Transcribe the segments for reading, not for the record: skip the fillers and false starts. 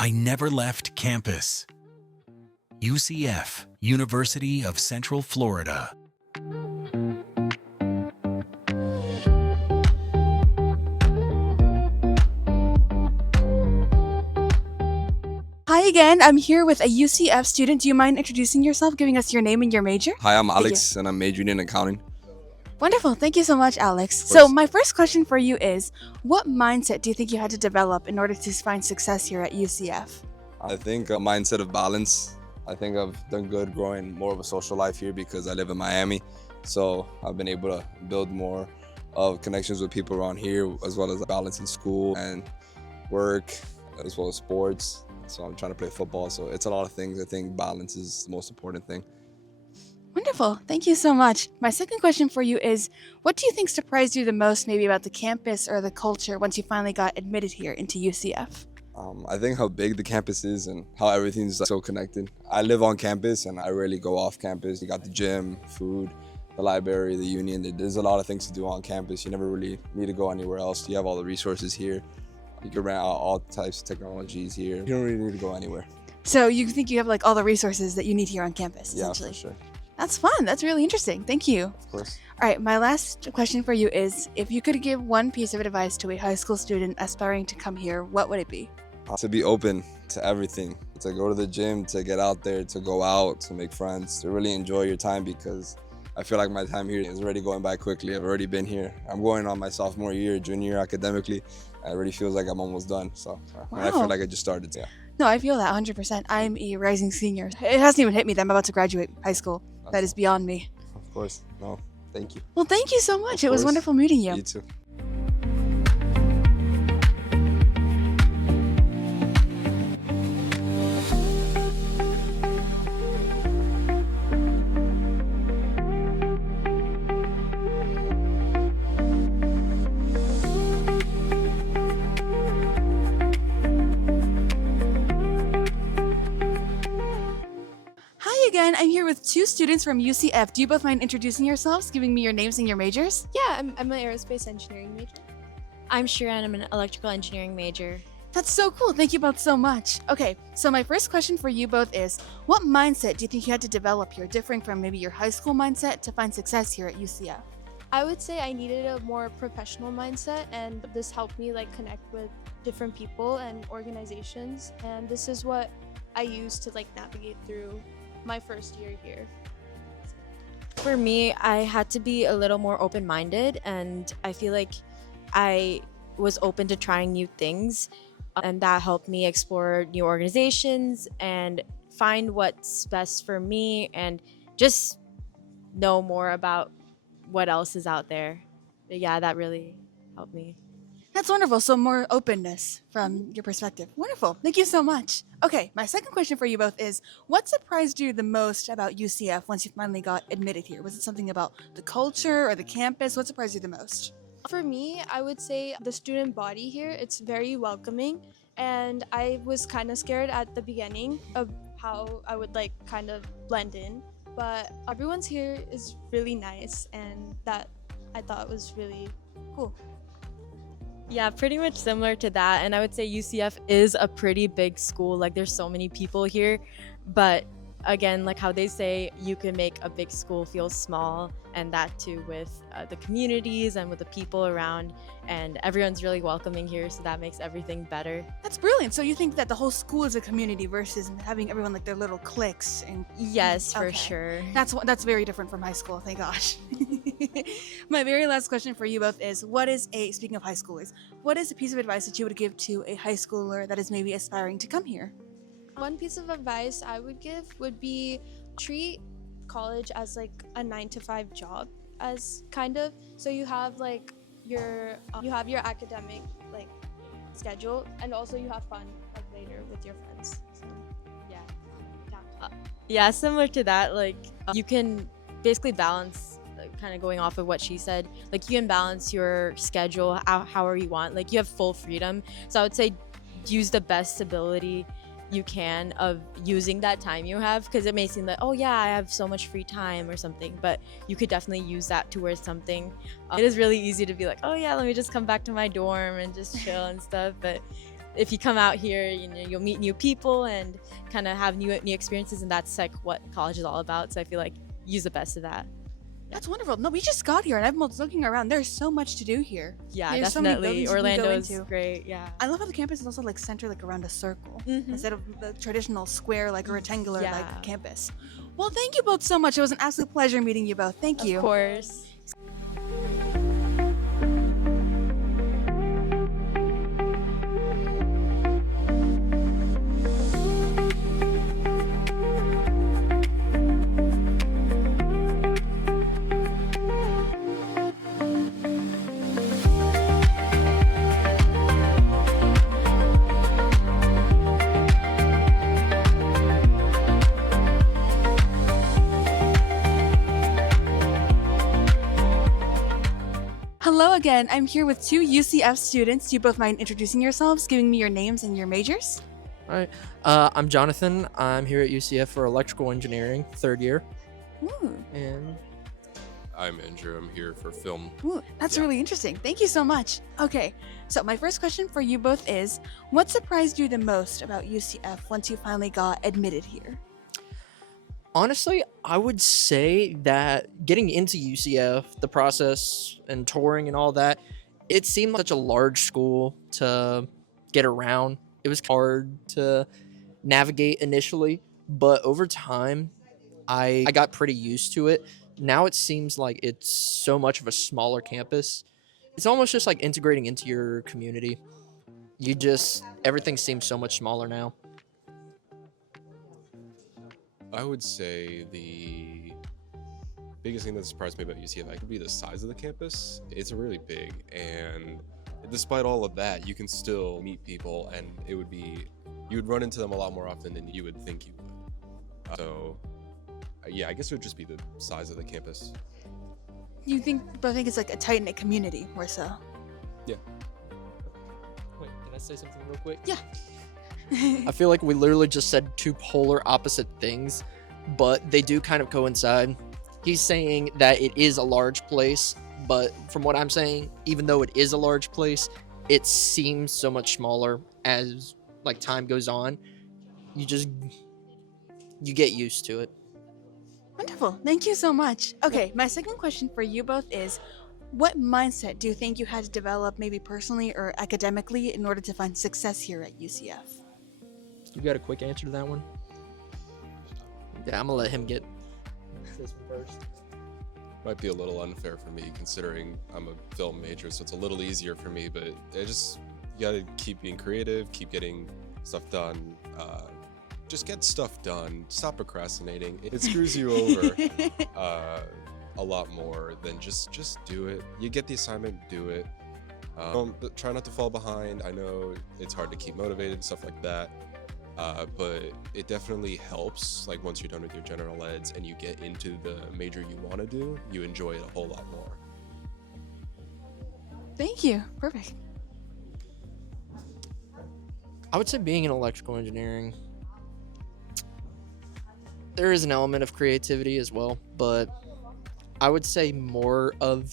I never left campus. UCF, University of Central Florida. Hi again, I'm here with a UCF student. Do you mind introducing yourself, giving us your name and your major? Hi, I'm Thank you. Alex, and I'm majoring in accounting. Wonderful. Thank you so much, Alex. Of So, course. my first question for you is what mindset do you think you had to develop in order to find success here at UCF? I think a mindset of balance. I think I've done good growing more of a social life here because I live in Miami. So I've been able to build more of connections with people around here, as well as balance in school and work, as well as sports. So I'm trying to play football. So it's a lot of things. I think balance is the most important thing. Wonderful. Thank you so much. My second question for you is what do you think surprised you the most, maybe about the campus or the culture, once you finally got admitted here into UCF? I think how big the campus is and how everything's so connected. I live on campus and I rarely go off campus. You got the gym, food, the library, the union. There's a lot of things to do on campus. You never really need to go anywhere else. You have all the resources here. You can rent out all types of technologies here. You don't really need to go anywhere. So, you think you have like all the resources that you need here on campus, Yeah, essentially? for sure. That's fun. That's really interesting. Thank you. Of course. All right, my last question for you is if you could give one piece of advice to a high school student aspiring to come here, what would it be? To be open to everything, to go to the gym, to get out there, to go out, to make friends, to really enjoy your time, because I feel like my time here is already going by quickly. I've already been here. I'm going on my sophomore year, junior year academically. It already feels like I'm almost done. So and I Wow. feel like I just started. Yeah. No, I feel that 100%. I'm a rising senior. It hasn't even hit me that I'm about to graduate high school. That is beyond me. Of course. No, thank you. Well, thank you so much. Of It was course. wonderful meeting you. You too. Hi again. I'm here with two students from UCF. Do you both mind introducing yourselves, giving me your names and your majors? Yeah, I'm an aerospace engineering major. I'm Sharon. I'm an electrical engineering major. That's so cool. Thank you both so much. Okay, so my first question for you both is what mindset do you think you had to develop here, differing from maybe your high school mindset to find success here at UCF? I would say I needed a more professional mindset, and this helped me like connect with different people and organizations, and this is what I used to like navigate through my first year here. For me, I had to be a little more open-minded, and I feel like I was open to trying new things, and that helped me explore new organizations and find what's best for me and just know more about what else is out there. Yeah, that really helped me. That's wonderful. So more openness from your perspective. Wonderful. Thank you so much. Okay, my second question for you both is what surprised you the most about UCF once you finally got admitted here? Was it something about the culture or the campus? What surprised you the most? For me, I would say the student body here, it's very welcoming, and I was kind of scared at the beginning of how I would like kind of blend in, but everyone's here is really nice, and that I thought was really cool. Yeah, pretty much similar to that. And I would say UCF is a pretty big school. Like, there's so many people here. But again, like how they say, you can make a big school feel small. And that too with the communities and with the people around. And everyone's really welcoming here. So that makes everything better. That's brilliant. So you think that the whole school is a community versus having everyone like their little cliques and Yes, for Okay. sure. that's very different from high school, thank gosh. My very last question for you both is speaking of high schoolers, what is a piece of advice that you would give to a high schooler that is maybe aspiring to come here? One piece of advice I would give would be treat college as like a 9 to 5 job, as kind of, so you have like you have your academic like schedule, and also you have fun like later with your friends. So yeah. Yeah, similar to that. Like, you can basically balance, kind of going off of what she said, like you can balance your schedule however you want. Like, you have full freedom. So I would say use the best ability you can of using that time you have, because it may seem like, oh yeah, I have so much free time or something, but you could definitely use that towards something. It is really easy to be like, oh yeah, let me just come back to my dorm and just chill and stuff, but if you come out here, you know, you'll meet new people and kind of have new experiences, and that's like what college is all about. So I feel like use the best of that. That's wonderful. No, we just got here and I've been looking around. There's so much to do here. Yeah, There's so many definitely. buildings you can go Orlando's into. great. Yeah. I love how the campus is also like centered like around a circle Mhm. instead of the traditional square like a rectangular Yeah. like campus. Well, thank you both so much. It was an absolute pleasure meeting you both. Thank you. Of course. Hello again. I'm here with two UCF students. Do you both mind introducing yourselves, giving me your names and your majors? All right. I'm Jonathan. I'm here at UCF for electrical engineering, third year. Ooh, And I'm Andrew. I'm here for film. ooh, that's Yeah. really interesting. Thank you so much. Okay, so my first question for you both is, what surprised you the most about UCF once you finally got admitted here? honestly, I would say that getting into UCF, the process and touring and all that, it seemed like such a large school to get around. It was hard to navigate initially, but over time, I got pretty used to it. Now it seems like it's so much of a smaller campus. It's almost just like integrating into your community. Everything seems so much smaller now. I would say the biggest thing that surprised me about UCF could be the size of the campus. It's really big, and despite all of that, you can still meet people, and you would run into them a lot more often than you would think you would. Yeah, I guess it would just be the size of the campus. You both think it's like a tight knit community, more so? Yeah. Wait, can I say something real quick? Yeah. I feel like we literally just said two polar opposite things, but they do kind of coincide. He's saying that it is a large place, but from what I'm saying, even though it is a large place, it seems so much smaller as like time goes on. You get used to it. Wonderful. Thank you so much. Okay, my second question for you both is, what mindset do you think you had to develop, maybe personally or academically, in order to find success here at UCF? You got a quick answer to that one? Yeah, I'm gonna let him get this one first. Might be a little unfair for me considering I'm a film major, so it's a little easier for me, but you gotta keep being creative, keep getting stuff done. Just get stuff done. Stop procrastinating. It screws you over a lot more than just do it. You get the assignment, do it. But try not to fall behind. I know it's hard to keep motivated and stuff like that, but it definitely helps. Like once you're done with your general eds and you get into the major you want to do, you enjoy it a whole lot more. Thank you. Perfect. I would say being in electrical engineering, there is an element of creativity as well, but I would say more of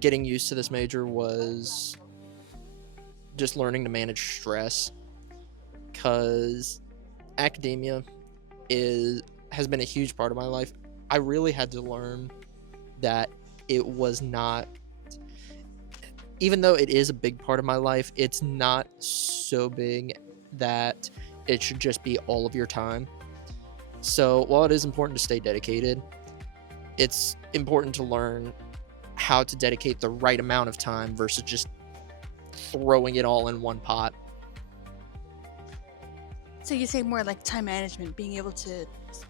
getting used to this major was just learning to manage stress, because academia has been a huge part of my life. I really had to learn that it was not, even though it is a big part of my life, it's not so big that it should just be all of your time. So while it is important to stay dedicated, it's important to learn how to dedicate the right amount of time versus just throwing it all in one pot. So you say more like time management, being able to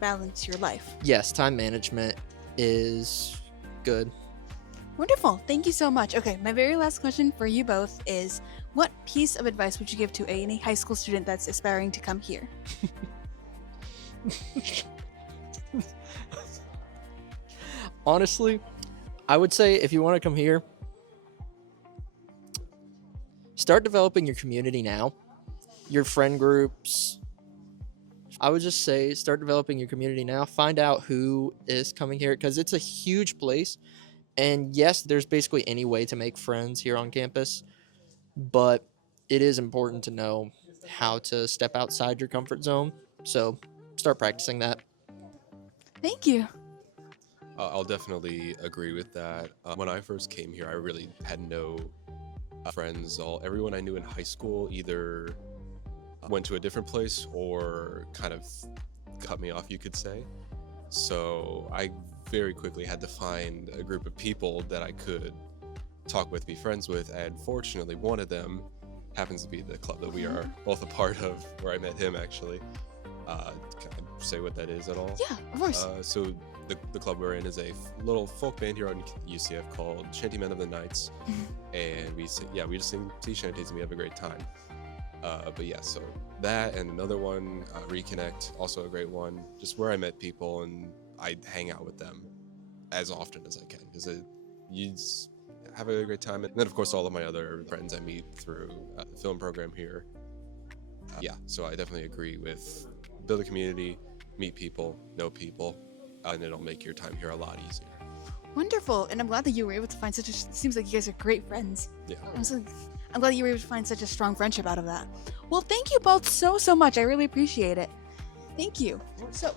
balance your life. Yes, time management is good. Wonderful. Thank you so much. Okay, my very last question for you both is, what piece of advice would you give to any high school student that's aspiring to come here? Honestly, I would say if you want to come here, start developing your community now, your friend groups. I would just say start developing your community now. Find out who is coming here, because it's a huge place. And yes, there's basically any way to make friends here on campus, but it is important to know how to step outside your comfort zone. So start practicing that. Thank you. I'll definitely agree with that. When I first came here, I really had no friends. Everyone I knew in high school either went to a different place or kind of cut me off, you could say. So I very quickly had to find a group of people that I could talk with, be friends with, and fortunately one of them happens to be the club that we are both a part of, where I met him actually. Can I say what that is at all? Yeah, of course. So the club we're in is a little folk band here on UCF called Shantymen of the Nights, and we just sing sea shanties and we have a great time. But yeah, so that and another one, Reconnect, also a great one. Just where I met people and I hang out with them as often as I can because you just have a great time. And then of course all of my other friends I meet through the film program here. Yeah, so I definitely agree with build a community, meet people, know people, and it'll make your time here a lot easier. Wonderful, and I'm glad that you were able to find seems like you guys are great friends. Yeah. I'm glad you were able to find such a strong friendship out of that. Well, thank you both so much. I really appreciate it. Thank you. So,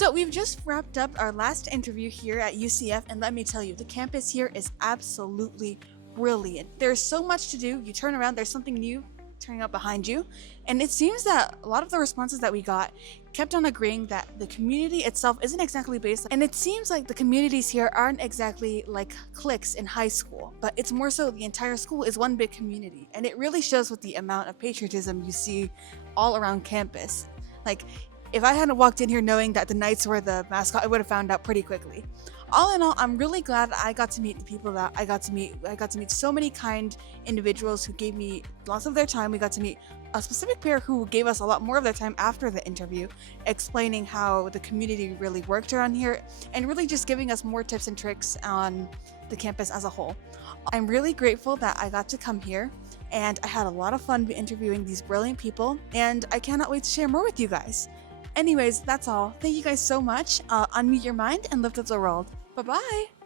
So we've just wrapped up our last interview here at UCF, and let me tell you, the campus here is absolutely brilliant. There's so much to do. You turn around, there's something new turning up behind you, and it seems that a lot of the responses that we got kept on agreeing that the community itself isn't exactly based, and it seems like the communities here aren't exactly like cliques in high school, but it's more so the entire school is one big community, and it really shows with the amount of patriotism you see all around campus. Like, if I hadn't walked in here knowing that the Knights were the mascot, I would have found out pretty quickly. All in all, I'm really glad I got to meet the people that I got to meet. I got to meet so many kind individuals who gave me lots of their time. We got to meet a specific pair who gave us a lot more of their time after the interview, explaining how the community really worked around here and really just giving us more tips and tricks on the campus as a whole. I'm really grateful that I got to come here, and I had a lot of fun interviewing these brilliant people, and I cannot wait to share more with you guys. Anyways, that's all. Thank you guys so much. Unmute your mind and lift up the world. Bye-bye.